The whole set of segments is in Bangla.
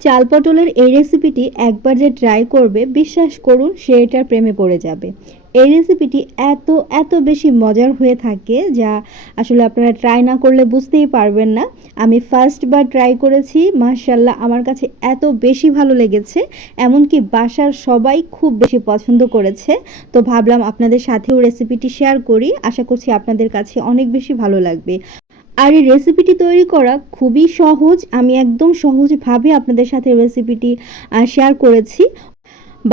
চাল পটলের এই রেসিপিটি একবার যে ট্রাই করবে, বিশ্বাস করুন, সে এটার প্রেমে পড়ে যাবে। এই রেসিপিটি এত এত বেশি মজার হয়ে থাকে যা আসলে আপনারা ট্রাই না করলে বুঝতেই পারবেন না। আমি ফার্স্টবার ট্রাই করেছি মার্শাল্লাহ আমার কাছে এত বেশি ভালো লেগেছে। এমনকি বাসার সবাই খুব বেশি পছন্দ করেছে। তো ভাবলাম আপনাদের সাথেও রেসিপিটি শেয়ার করি। আশা করছি আপনাদের কাছে অনেক বেশি ভালো লাগবে। আর এই রেসিপিটি তৈরি করা খুবই সহজ। আমি একদম সহজভাবে আপনাদের সাথে রেসিপিটি শেয়ার করেছি।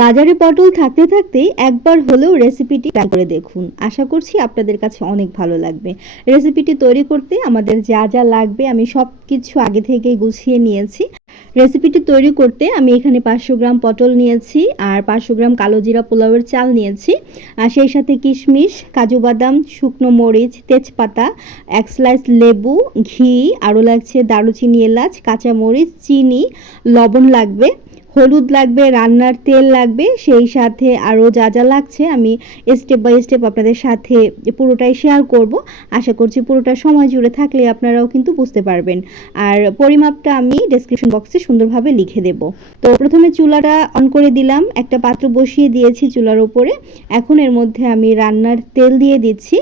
বাজারে পটল থাকতে থাকতেই একবার হলেও রেসিপিটি ট্রাই করে দেখুন। আশা করছি আপনাদের কাছে অনেক ভালো লাগবে। রেসিপিটি তৈরি করতে আমাদের যা যা লাগবে আমি সব কিছু আগে থেকেই গুছিয়ে নিয়েছি। রেসিপিটি তৈরি করতে আমি এখানে পাঁচশো গ্রাম পটল নিয়েছি আর পাঁচশো গ্রাম কালো জিরা পোলাওয়ের চাল নিয়েছি। আর সেই সাথে কিশমিশ, কাজু বাদাম, শুকনো মরিচ, তেজপাতা, এক স্লাইস লেবু, ঘি, আরও লাগছে দারুচিনি এলাচ কাঁচা মরিচ চিনি, লবণ লাগবে। হলুদ লাগবে, রান্নার তেল লাগবে, সেই সাথে আরও যা যা লাগছে আমি স্টেপ বাই স্টেপ আপনাদের সাথে পুরোটাই শেয়ার করব। আশা করছি পুরোটা সময় জুড়ে থাকলে আপনারাও কিন্তু বুঝতে পারবেন। আর পরিমাপটা আমি ডেসক্রিপশন বক্সে সুন্দরভাবে লিখে দেব। তো প্রথমে চুলাটা অন করে দিলাম, একটা পাত্র বসিয়ে দিয়েছি চুলার ওপরে। এখন এর মধ্যে আমি রান্নার তেল দিয়ে দিচ্ছি।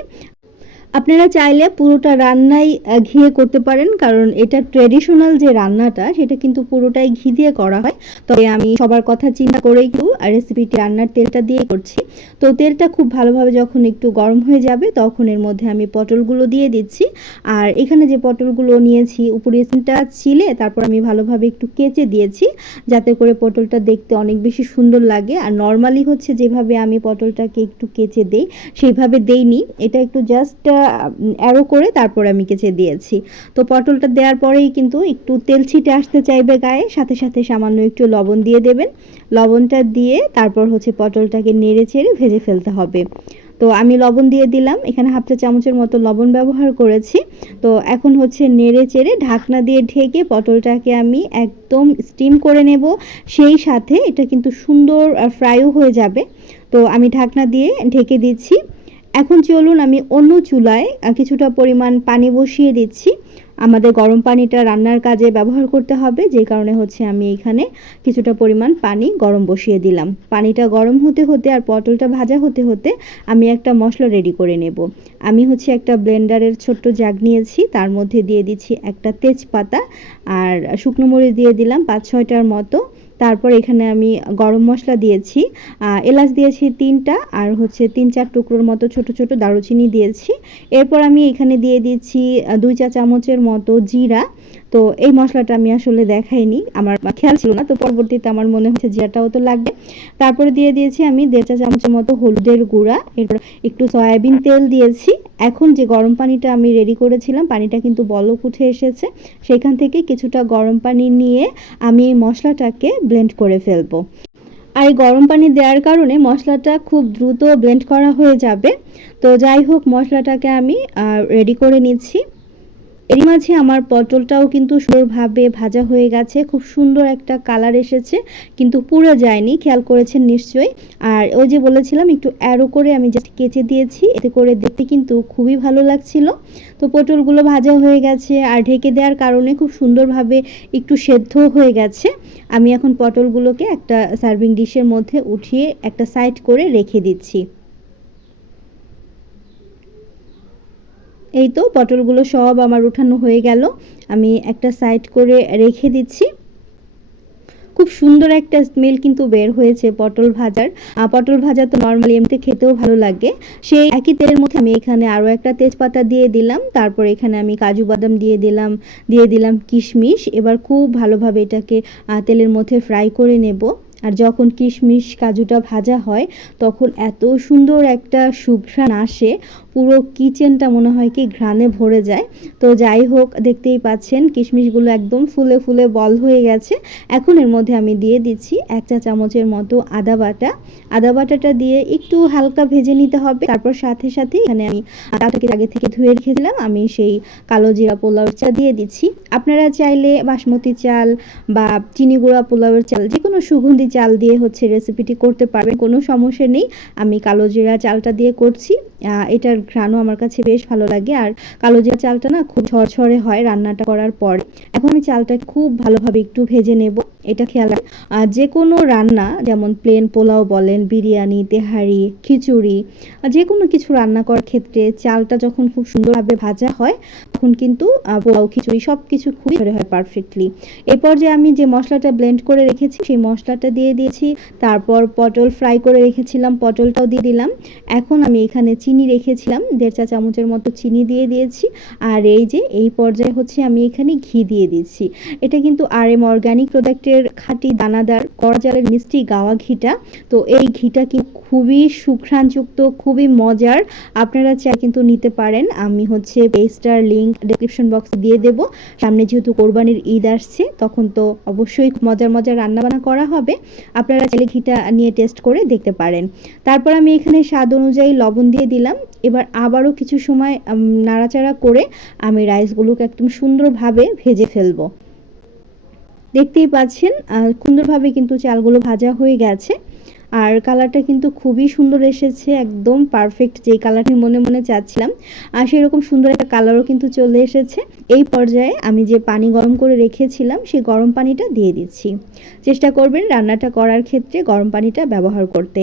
আপনারা চাইলে পুরোটা রান্নাই ঘিয়ে করতে পারেন, কারণ এটা ট্রেডিশনাল যে রান্নাটা, সেটা কিন্তু পুরোটাই ঘি দিয়ে করা হয়। তবে আমি সবার কথা চিন্তা করেই একটু রেসিপিটি রান্নার তেলটা দিয়ে করছি। তো তেলটা খুব ভালোভাবে যখন একটু গরম হয়ে যাবে, তখন এর মধ্যে আমি পটলগুলো দিয়ে দিচ্ছি। আর এখানে যে পটলগুলো নিয়েছি, উপরে সিনটা ছিলে, তারপর আমি ভালোভাবে একটু কেচে দিয়েছি, যাতে করে পটলটা দেখতে অনেক বেশি সুন্দর লাগে। আর নর্মালি হচ্ছে যেভাবে আমি পটলটাকে একটু কেচে দেই, সেইভাবে দেইনি। এটা একটু জাস্ট অ্যারো করে তারপর আমি কেচে দিয়েছি। তো পটলটা দেওয়ার পরেই কিন্তু একটু তেল ছিটে আসতে চাইবে গায়ে, সাথে সাথে সামান্য একটু লবণ দিয়ে দেবেন। লবণটা দিয়ে তারপর হচ্ছে পটলটাকে নেড়ে চেড়ে ভেজে ফেলতে হবে। তো আমি লবণ দিয়ে দিলাম, এখানে হাফ চা চামচের মতো লবণ ব্যবহার করেছি। তো এখন হচ্ছে নেড়ে চেড়ে ঢাকনা দিয়ে ঢেকে পটলটাকে আমি একদম স্টিম করে নেব। সেই সাথে এটা কিন্তু সুন্দর ফ্রাইও হয়ে যাবে। তো আমি ঢাকনা দিয়ে ঢেকে দিচ্ছি। এখন চলুন আমি অন্য চুলায় কিছুটা পরিমাণ পানি বসিয়ে দিচ্ছি। আমাদের গরম পানিটা রান্নার কাজে ব্যবহার করতে হবে, যে কারণে হচ্ছে আমি এখানে কিছুটা পরিমাণ পানি গরম বসিয়ে দিলাম। পানিটা গরম হতে হতে আর পটলটা ভাজা হতে হতে আমি একটা মশলা রেডি করে নেব। আমি হচ্ছে একটা ব্লেন্ডারের ছোট্ট জাগ নিয়েছি, তার মধ্যে দিয়ে দিচ্ছি একটা তেজপাতা, আর শুকনো মরিচ দিয়ে দিলাম পাঁচ ছয়টার মতো। তারপর এখানে আমি গরম মশলা দিয়েছি এলাচ দিয়েছি তিনটা, আর হচ্ছে তিন চার টুকরোর মতো ছোট ছোট দারুচিনি দিয়েছি। এরপর আমি এখানে দিয়ে দিচ্ছি দুই চা চামচের মতো জিরা তো এই মশলাটা আমি আসলে দেখাইনি, আমার খেয়াল ছিল না, তো পরবর্তীতে আমার মনে হচ্ছে জিরাটাও তো লাগবে। তারপরে দিয়ে দিয়েছি আমি দেড় চা চামচের মতো হলুদের গুঁড়া, এরপর একটু সয়াবিন তেল দিয়েছি। এখন যে গরম পানিটা আমি রেডি করেছিলাম, পানিটা কিন্তু বলক উঠে এসেছে সেখান থেকে কিছুটা গরম পানি নিয়ে আমি এই মশলাটাকে ব্লেন্ড করে ফেলব। আর এই গরম পানি দেওয়ার কারণে মশলাটা খুব দ্রুত ব্লেন্ড করা হয়ে যাবে। তো যাই হোক, মশলাটাকে আমি রেডি করে নিচ্ছি। এরই মাঝে আমার পটলটাও কিন্তু সুন্দরভাবে ভাজা হয়ে গেছে। খুব সুন্দর একটা কালার এসেছে, কিন্তু পুরো যায়নি, খেয়াল করেছেন নিশ্চয়ই। আর ওই যে বলেছিলাম, একটু অ্যারো করে আমি জাস্ট কেচে দিয়েছি, এতে করে দেখতে কিন্তু খুবই ভালো লাগছিল। তো পটলগুলো ভাজা হয়ে গেছে, আর ঢেকে দেওয়ার কারণে খুব সুন্দরভাবে একটু সেদ্ধ হয়ে গেছে। আমি এখন পটলগুলোকে একটা সার্ভিং ডিশের মধ্যে উঠিয়ে একটা সাইড করে রেখে দিচ্ছি। এই তো পটলগুলো সব আমার উঠানো হয়ে গেল। আমি একটা সাইড করে রেখে দিচ্ছি। খুব সুন্দর একটা স্মেল কিন্তু বের হয়েছে পটল ভাজার। পটল ভাজা তো নর্মালি এমনিতে খেতেও ভালো লাগে। সেই একই তেলের মধ্যে আমি এখানে আরও একটা তেজপাতা দিয়ে দিলাম। তারপর এখানে আমি কাজু বাদাম দিয়ে দিলাম দিয়ে দিলাম কিশমিশ। এবার খুব ভালোভাবে এটাকে তেলের মধ্যে ফ্রাই করে নেব। আর যখন কিশমিশ কাজুটা ভাজা হয়, তখন এত সুন্দর একটা সুঘ্রাণ আসে। পুরো কিচেনটা মনে হয় কি ঘ্রাণে ভরে যায়। তো যাই হোক, দেখতেই পাচ্ছেন কিশমিশগুলো একদম ফুলে ফুলে বল হয়ে গেছে। এখন এর মধ্যে আমি দিয়ে দিচ্ছি এক চা চামচের মতো আদা বাটা। আদা বাটাটা দিয়ে একটু হালকা ভেজে নিতে হবে। তারপর সাথে সাথে এখানে আমি আটাকে আগে থেকে ধুয়ে রেখে দিলাম আমি সেই কালো জিরা পোলাওয়ের চা দিয়ে দিচ্ছি। আপনারা চাইলে বাসমতি চাল বা চিনি গুঁড়া পোলাওয়ের চাল যে কোনো সুগন্ধি চাল দিয়ে হচ্ছে রেসিপিটি করতে পারবেন, কোনো সমস্যা নেই। আমি কালো জিরা চালটা দিয়ে করছি। এটার ঘ্রাণও আমার কাছে বেশ ভালো লাগে। আর কালো জিরা চালটা না খুব ঝরঝরে হয় রান্নাটা করার পর। এখন আমি চালটা খুব ভালোভাবে একটু ভেজে নেব, এটা খেয়াল রাখ। আর যে কোনো রান্না, যেমন প্লেন পোলাও বলেন, বিরিয়ানি, তেহারি, খিচুড়ি যে কোনো কিছু রান্না করার ক্ষেত্রে চালটা যখন খুব সুন্দরভাবে ভাজা হয়, তখন কিন্তু পোলাও, খিচুড়ি সব কিছু খুবই ভালো হয় পারফেক্টলি এরপর যে আমি যে মশলাটা ব্লেন্ড করে রেখেছি, সেই মশলাটা দিয়ে দিয়েছি। তারপর পটল ফ্রাই করে রেখেছিলাম, পটলটাও দিয়ে দিলাম। এখন আমি এখানে চিনি রেখেছিলাম দেড় চা চামচের মতো চিনি দিয়ে দিয়েছি। আর এই যে, এই পর্যায়ে হচ্ছে আমি এখানে ঘি দিয়ে দিচ্ছি। এটা কিন্তু আর এম অর্গানিক প্রোডাক্টের খাঁটি দানাদার করজালের মিষ্টি গাওয়া ঘিটা। তো এই ঘিটা কি খুবই সুঘ্রাণযুক্ত, খুবই মজার। আপনারা চাই কিন্তু নিতে পারেন। আমি হচ্ছে পেজটার লিঙ্ক ডেসক্রিপশন বক্সে দিয়ে দেব। সামনে যেহেতু কোরবানির ঈদ আসছে, তখন তো অবশ্যই মজার মজার রান্নাবান্না করা হবে। আপনারা চাইলে ঘিটা নিয়ে টেস্ট করে দেখতে পারেন। তারপর আমি এখানে স্বাদ অনুযায়ী লবণ দিয়ে দিলাম। এবার আবারও কিছু সময় নাড়াচাড়া করে আমি রাইসগুলোকে একদম সুন্দরভাবে ভেজে ফেলব। দেখতেই পাচ্ছেন সুন্দরভাবে কিন্তু চালগুলো ভাজা হয়ে গেছে। আর কালারটা কিন্তু খুবই সুন্দর এসেছে, একদম পারফেক্ট যেই কালারটি মনে মনে চাচ্ছিলাম। আর সেরকম সুন্দর একটা কালারও কিন্তু চলে এসেছে। এই পর্যায়ে আমি যে পানি গরম করে রেখেছিলাম সেই গরম পানিটা দিয়ে দিচ্ছি। চেষ্টা করবেন রান্নাটা করার ক্ষেত্রে গরম পানিটা ব্যবহার করতে।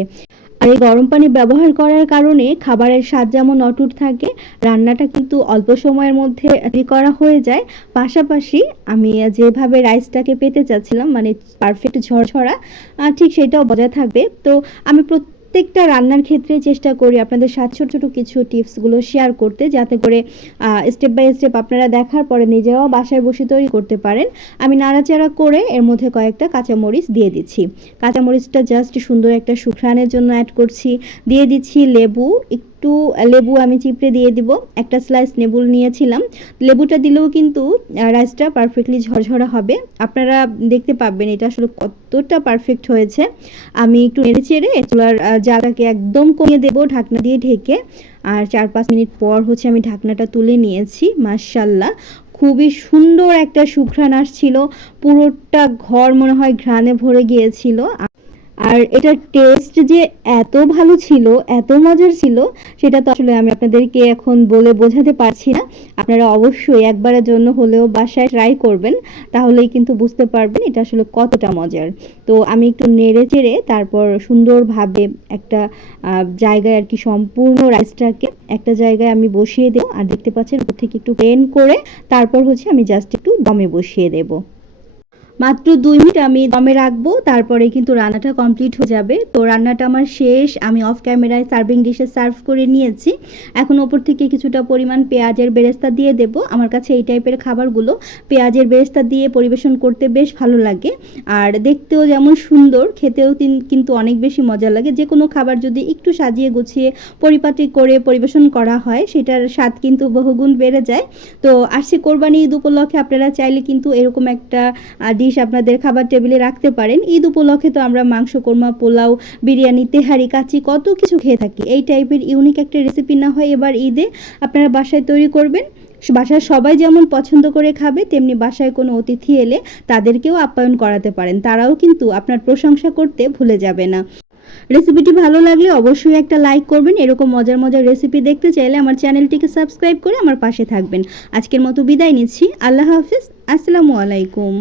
আর এই গরম পানি ব্যবহার করার কারণে খাবারের স্বাদ যেমন অটুট থাকে, রান্নাটা কিন্তু অল্প সময়ের মধ্যে করা হয়ে যায়। পাশাপাশি আমি যেভাবে রাইসটাকে পেতে চাচ্ছিলাম মানে পারফেক্ট ঝরঝরা ঠিক সেটাও বজায় থাকবে। তো আমি প্রত্যেকটা রান্নার ক্ষেত্রে চেষ্টা করি আপনাদের সাথে ছোট ছোট কিছু টিপসগুলো শেয়ার করতে, যাতে করে স্টেপ বাই স্টেপ আপনারা দেখার পরে নিজেরাও বাসায় বসে তৈরি করতে পারেন। আমি নাড়াচাড়া করে এর মধ্যে কয়েকটা কাঁচামরিচ দিয়ে দিচ্ছি। কাঁচামরিচটা জাস্ট সুন্দর একটা শুক্রানের জন্য অ্যাড করছি। দিয়ে দিচ্ছি লেবু একটু লেবু আমি চিপড়ে দিয়ে দিব। একটা স্লাইস লেবু নিয়েছিলাম। লেবুটা দিলেও কিন্তু রাইসটা পারফেক্টলি ঝরঝরা হবে। আপনারা দেখতে পাবেন এটা আসলে কতটা পারফেক্ট হয়েছে। আমি একটু নেড়ে চেড়ে চুলার জ্বালাকে একদম কমিয়ে দেব ঢাকনা দিয়ে ঢেকে। আর চার পাঁচ মিনিট পর হচ্ছে আমি ঢাকনাটা তুলে নিয়েছি মার্শাল্লাহ খুবই সুন্দর একটা সুঘ্রাণ আসছিল পুরোটা ঘর মনে হয় ঘ্রাণে ভরে গিয়েছিল। আর এটার টেস্ট যে এত ভালো ছিল, এত মজার ছিল, সেটা তো আসলে আমি আপনাদেরকে এখন বলে বোঝাতে পারছি না। আপনারা অবশ্যই একবারের জন্য হলেও বাসায় ট্রাই করবেন, তাহলেই কিন্তু বুঝতে পারবেন এটা আসলে কতটা মজার। তো আমি একটু নেড়ে চেড়ে তারপর সুন্দরভাবে একটা জায়গায় আর কি সম্পূর্ণ রাইসটাকে একটা জায়গায় আমি বসিয়ে দেবো। আর দেখতে পাচ্ছেন উপর থেকে একটু প্লেন করে তারপর হচ্ছে আমি জাস্ট একটু দমে বসিয়ে দেবো। মাত্র দুই মিনিট আমি দমে রাখব, তারপরে কিন্তু রান্নাটা কমপ্লিট হয়ে যাবে। তো রান্নাটা আমার শেষ, আমি অফ ক্যামেরায় সার্ভিং ডিশে সার্ভ করে নিয়েছি। এখন ওপর থেকে কিছুটা পরিমাণ পেঁয়াজের বেরেস্তা দিয়ে দেব। আমার কাছে এই টাইপের খাবারগুলো পেঁয়াজের বেরেস্তা দিয়ে পরিবেশন করতে বেশ ভালো লাগে। আর দেখতেও যেমন সুন্দর, খেতেও কিন্তু অনেক বেশি মজা লাগে। যে কোনো খাবার যদি একটু সাজিয়ে গুছিয়ে পরিপাটি করে পরিবেশন করা হয়, সেটার স্বাদ কিন্তু বহুগুণ বেড়ে যায়। তো আসছে কোরবানি ঈদ উপলক্ষে আপনারা চাইলে কিন্তু এরকম একটা ডিশ আপনাদের খাবার টেবিলে রাখতে পারেন। ঈদ উপলক্ষে তো আমরা মাংস, কোরমা, পোলাও, বিরিয়ানি, তেহারি কাচি কত কিছু খেয়ে থাকি। এই টাইপের ইউনিক একটা রেসিপি না হয় এবার ঈদে আপনারা বাসায় তৈরি করবেন। বাসায় সবাই যেমন পছন্দ করে খাবে, তেমনি বাসায় কোনো অতিথি এলে তাদেরকেও আপ্যায়ন করাতে পারেন। তারাও কিন্তু আপনার প্রশংসা করতে ভুলে যাবে না। রেসিপিটি ভালো লাগলে অবশ্যই একটা লাইক করবেন। এরকম মজার মজার রেসিপি দেখতে চাইলে আমার চ্যানেলটিকে সাবস্ক্রাইব করে আমার পাশে থাকবেন। আজকের মতো বিদায় নিচ্ছি। আল্লাহ হাফিজ। আসসালামু আলাইকুম।